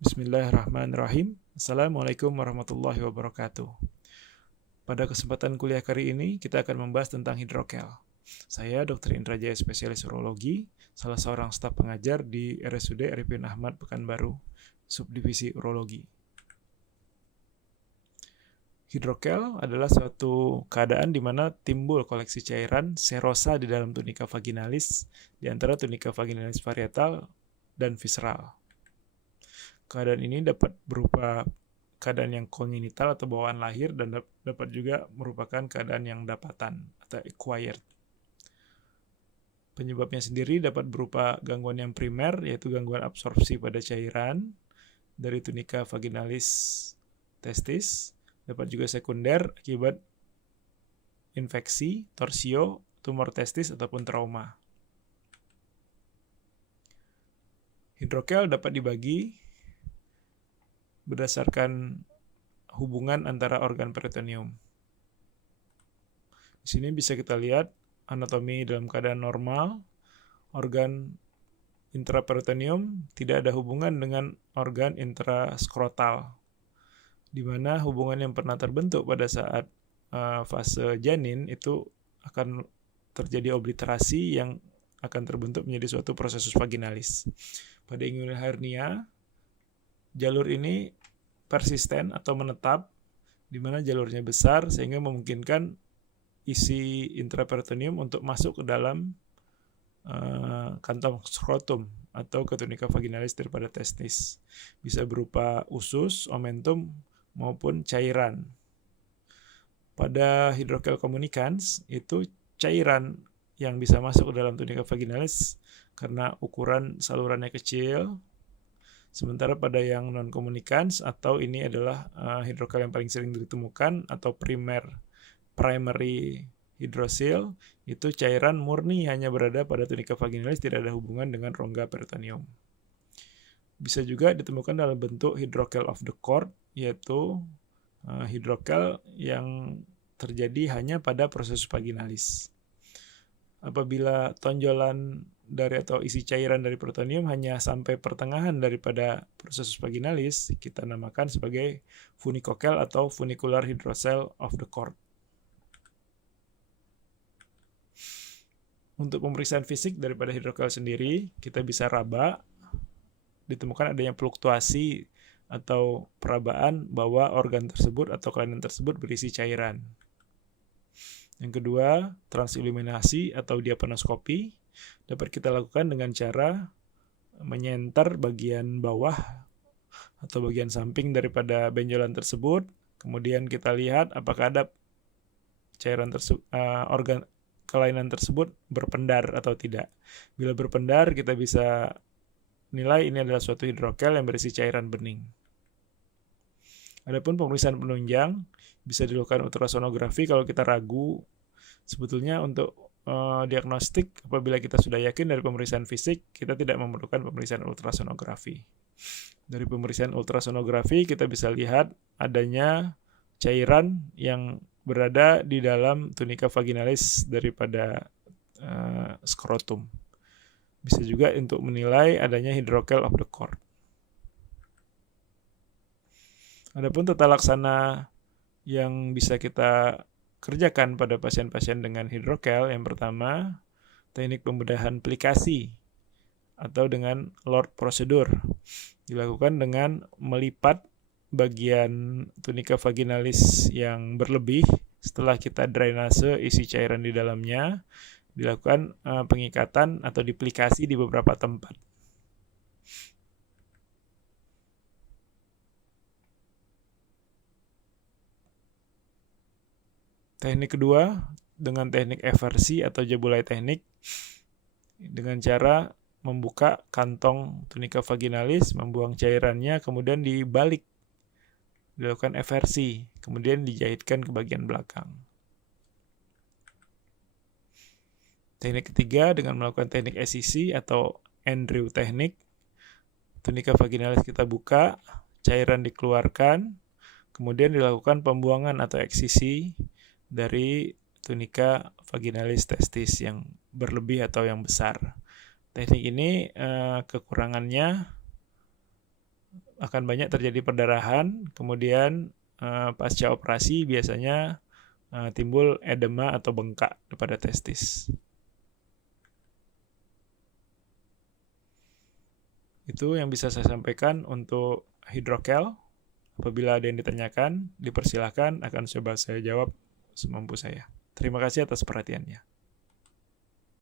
Bismillahirrahmanirrahim. Assalamualaikum warahmatullahi wabarakatuh. Pada kesempatan kuliah kali ini, kita akan membahas tentang hidrokel. Saya Dr. Indra Jaya, spesialis urologi, salah seorang staf pengajar di RSUD Arifin Ahmad Pekanbaru, subdivisi urologi. Hidrokel adalah suatu keadaan di mana timbul koleksi cairan serosa di dalam tunika vaginalis, di antara tunika vaginalis parietal dan visceral. Keadaan ini dapat berupa keadaan yang kongenital atau bawaan lahir dan dapat juga merupakan keadaan yang dapatan atau acquired. Penyebabnya sendiri dapat berupa gangguan yang primer, yaitu gangguan absorpsi pada cairan dari tunika vaginalis testis. Dapat juga sekunder akibat infeksi, torsio, tumor testis, ataupun trauma. Hidrokel dapat dibagi berdasarkan hubungan antara organ peritoneum. Di sini bisa kita lihat anatomi dalam keadaan normal, organ intraperitoneum tidak ada hubungan dengan organ intraskrotal, di mana hubungan yang pernah terbentuk pada saat fase janin itu akan terjadi obliterasi yang akan terbentuk menjadi suatu prosesus vaginalis. Pada inguinal hernia, jalur ini persisten atau menetap, di mana jalurnya besar sehingga memungkinkan isi intraperitoneum untuk masuk ke dalam kantong skrotum atau ke tunika vaginalis daripada testis. Bisa berupa usus, omentum, maupun cairan. Pada hidrokel communicans itu cairan yang bisa masuk ke dalam tunika vaginalis karena ukuran salurannya kecil. Sementara pada yang non-communicans atau ini adalah hidrokel yang paling sering ditemukan atau primary hydrocele, itu cairan murni hanya berada pada tunika vaginalis, tidak ada hubungan dengan rongga peritoneum. Bisa juga ditemukan dalam bentuk hidrokel of the cord, yaitu hidrokel yang terjadi hanya pada proses vaginalis. Apabila tonjolan dari atau isi cairan dari peritoneum hanya sampai pertengahan daripada proses vaginalis, kita namakan sebagai funicokel atau funicular hydrocele of the cord. Untuk pemeriksaan fisik daripada hidrokel sendiri, kita bisa raba, ditemukan adanya fluktuasi atau perabaan bahwa organ tersebut atau kelainan tersebut berisi cairan. Yang kedua, transiluminasi atau diapanoskopi dapat kita lakukan dengan cara menyenter bagian bawah atau bagian samping daripada benjolan tersebut. Kemudian kita lihat apakah ada cairan organ kelainan tersebut berpendar atau tidak. Bila berpendar, kita bisa nilai ini adalah suatu hidrokel yang berisi cairan bening. Adapun pemeriksaan penunjang bisa dilakukan ultrasonografi kalau kita ragu. Sebetulnya untuk diagnostik, apabila kita sudah yakin dari pemeriksaan fisik, kita tidak memerlukan pemeriksaan ultrasonografi. Dari pemeriksaan ultrasonografi kita bisa lihat adanya cairan yang berada di dalam tunika vaginalis daripada skrotum. Bisa juga untuk menilai adanya hidrokel of the cord. Adapun tata laksana yang bisa kita kerjakan pada pasien-pasien dengan hidrokel, yang pertama, teknik pembedahan plikasi atau dengan LORD prosedur. Dilakukan dengan melipat bagian tunika vaginalis yang berlebih setelah kita drainase isi cairan di dalamnya, dilakukan pengikatan atau diplikasi di beberapa tempat. Teknik kedua dengan teknik eversi atau jabulai teknik, dengan cara membuka kantong tunika vaginalis, membuang cairannya, kemudian dibalik, dilakukan eversi, kemudian dijahitkan ke bagian belakang. Teknik ketiga dengan melakukan teknik SCC atau Andrew teknik, tunika vaginalis kita buka, cairan dikeluarkan, kemudian dilakukan pembuangan atau eksisi dari tunika vaginalis testis yang berlebih atau yang besar. Teknik ini kekurangannya akan banyak terjadi perdarahan, kemudian pasca operasi biasanya timbul edema atau bengkak pada testis. Itu yang bisa saya sampaikan untuk hidrokel. Apabila ada yang ditanyakan, dipersilakan, akan coba saya jawab semampu saya. Terima kasih atas perhatiannya.